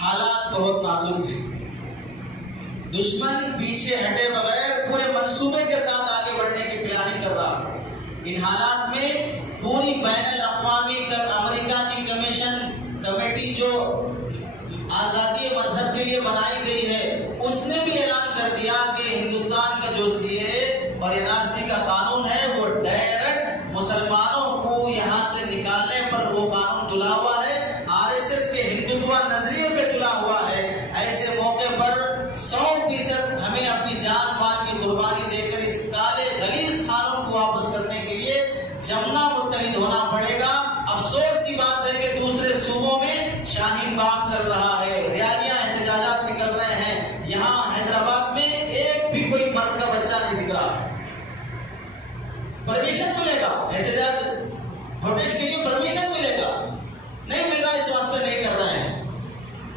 حالات بہت نازک ہیں. دشمن پیچھے ہٹے بغیر پورے منصوبے کے ساتھ آگے بڑھنے کی پلاننگ کر رہا ہے. ان حالات میں پوری بین الاقوامی امریکہ کی کمیٹی جو آزادی مذہب کے لیے بنائی گئی ہے، اس نے بھی اعلان کر دیا کہ ہندوستان کا جو سی اے اور این آر سی کا قانون ہے وہ ڈائریکٹ مسلمانوں کو یہاں سے نکالنے پر وہ قانون تلا ہوا ہے، آر ایس ایس کے ہندوتوا نظریے پہ تلا ہوا ہے. ایسے موقع پر 100% ہمیں اپنی جان مال کی قربانی دے کر اس کالے غلیظ قانون کو واپس کرنے کے لیے جمنا متحد ہونا پڑے گا. افسوس کی بات ہے کہ دوسرے صوبوں میں شاہین باغ چل رہا ہے، ریالیاں احتجاجات نکل رہے ہیں. یہاں حیدرآباد میں ایک بھی کوئی مرد کا بچہ نہیں دکھ رہا ہے. پرمیشن ملے گا احتجاج پروٹیسٹ کے لیے، پرمیشن ملے گا، نہیں مل رہا، اس واسطے نہیں کر رہے ہیں.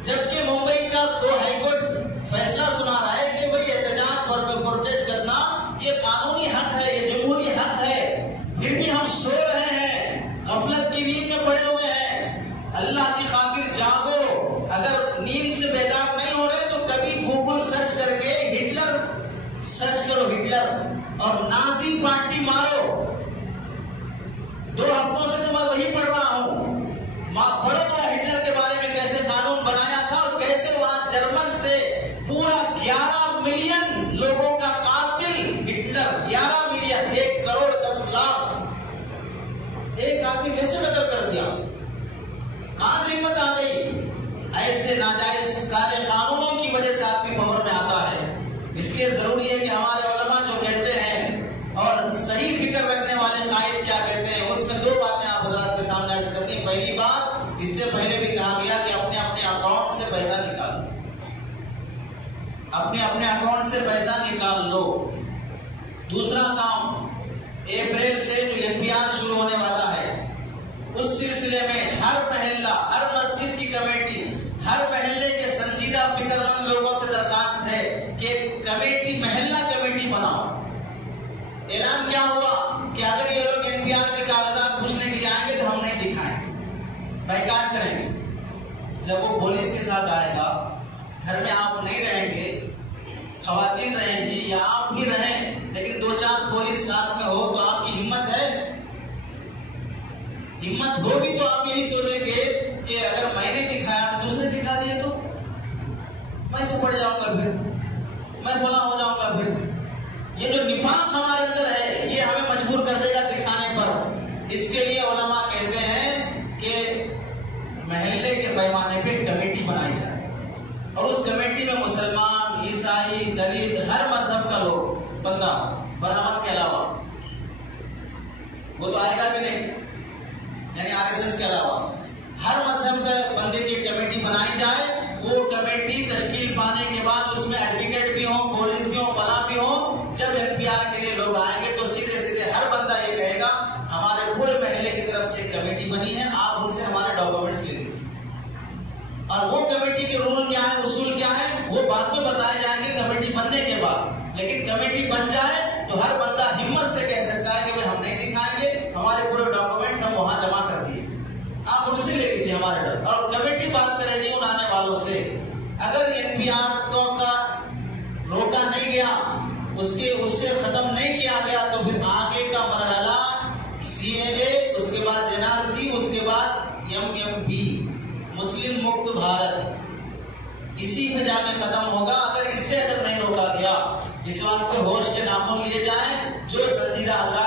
جبکہ ممبئی کا تو ہائی کورٹ فیصلہ سنا رہا ہے کہ بھئی احتجاج اور پروٹیسٹ کرنا یہ قانونی حق ہے، یہ جمہوری حق ہے. پھر بھی ہم سو رہے ہیں، غفلت کی نیند میں پڑے ہوئے ہیں. اللہ کی خاطر جاگو. اگر نیند سے بیدار نہیں ہو رہے تو کبھی گوگل سرچ کر کے ہٹلر سرچ کرو، ہٹلر اور نازی پارٹی مارو. 2 ہفتوں سے تو میں وہی پڑھ رہا ہوں. پڑھو گا ہٹلر کے بارے میں، کیسے قانون بنایا تھا اور کیسے وہاں جرمن سے پورا 11 ملین لوگوں کا قاتل ہٹلر، 11 ملین، 1 کروڑ 10 لاکھ ایک آدمی کیسے بدل کر دیا. کہاں سے ہمت آ گئی؟ ایسے ناجائز کالے قانونوں کی وجہ سے آدمی پاور میں آتا ہے. اس لیے ضروری ہے کہ ہمارے علماء جو کہتے ہیں اور صحیح فکر رکھنے والے قائد کیا کہتے ہیں، اس میں 2 باتیں آپ حضرات کے سامنے عرض کرنی. پہلی بات، اس سے پہلے بھی کہا گیا کہ اپنے اپنے اکاؤنٹ سے پیسہ نکالو، اپنے اپنے اکاؤنٹ سے پیسہ نکال لو. دوسرا کام، اپریل سے جو این پی آر شروع ہونے والا ہے، اس سلسلے میں ہر محلہ، ہر مسجد کی کمیٹی، ہر محلے کے سنجیدہ فکر مند لوگوں سے درخواست ہے کہ کمیٹی، محلہ کمیٹی بناؤ. اعلان کیا ہوا کہ اگر یہ لوگ این پی آر کے کاغذات پوچھنے کے لیے آئیں گے تو ہم نہیں دکھائیں گے، بائیکاٹ کریں گے. جب وہ پولیس کے ساتھ آئے گا، گھر میں آپ نہیں رہیں گے، خواتین رہیں گی یا آپ بھی رہیں، لیکن 2-4 پولیس ساتھ میں ہو تو آپ کی ہمت ہے. ہمت ہو بھی تو آپ یہی سوچیں گے کہ اگر میں نے دکھایا تو دوسرے دکھا دیے تو میں سے پڑ جاؤں گا، پھر میں فلاں ہو جاؤں گا. پھر یہ جو نفاق ہمارے اندر ہے یہ ہمیں مجبور کر دے گا دکھانے پر. اس کے لیے علماء کہتے ہیں کہ محلے کے پیمانے پہ کمیٹی بنائی جائے اور اس کمیٹی میں مسلمان، عیسائی، دلت، ہر مذہب کا لوگ بندہ برہمن کے علاوہ، وہ تو آئے گا بھی نہیں، یعنی آر ایس ایس کے علاوہ ہر مذہب کا بندے کی کمیٹی بنائی جائے. وہ کمیٹی تشکیل پانے کے بعد اس میں ایڈوکیٹ بھی ہوں، پولیس بھی ہوں، فلاں بھی ہوں. جب این پی آر کے لیے لوگ آئیں گے تو سیدھے سیدھے ہر بندہ یہ کہے گا ہمارے پورے محلے کی طرف سے ایک کمیٹی بنی ہے، آپ ان سے ہمارے ڈاکومنٹس لے لیجیے. اور وہ کمیٹی کے رول کیا ہے، اصول کیا ہے، وہ بعد میں بتائے جائیں گے کمیٹی بننے کے بعد. لیکن کمیٹی بن جائے تو ہر بندہ ہمت سے کہہ سکتا ہے کہ ہم نہیں دکھائیں گے، ہمارے پورے ڈاکومنٹس ہم وہاں جمع کر دیے، آپ ان سے لے لیجیے ہمارے ڈر. اور کمیٹی بات کرے گی ان آنے والوں سے. اگر این پی آر کا روکا نہیں گیا، اس سے ختم نہیں کیا گیا تو پھر آگے کا مرحلہ سی اے اے، اس کے بعد این آر سی، اس کے بعد ایم پی، مسلم مکت بھارت، اسی میں جا کے ختم ہوگا. اگر اس سے اگر نہیں روکا گیا، اس واسطے ہوش کے ناخن لیے جائیں. جو سنجیدہ حضرات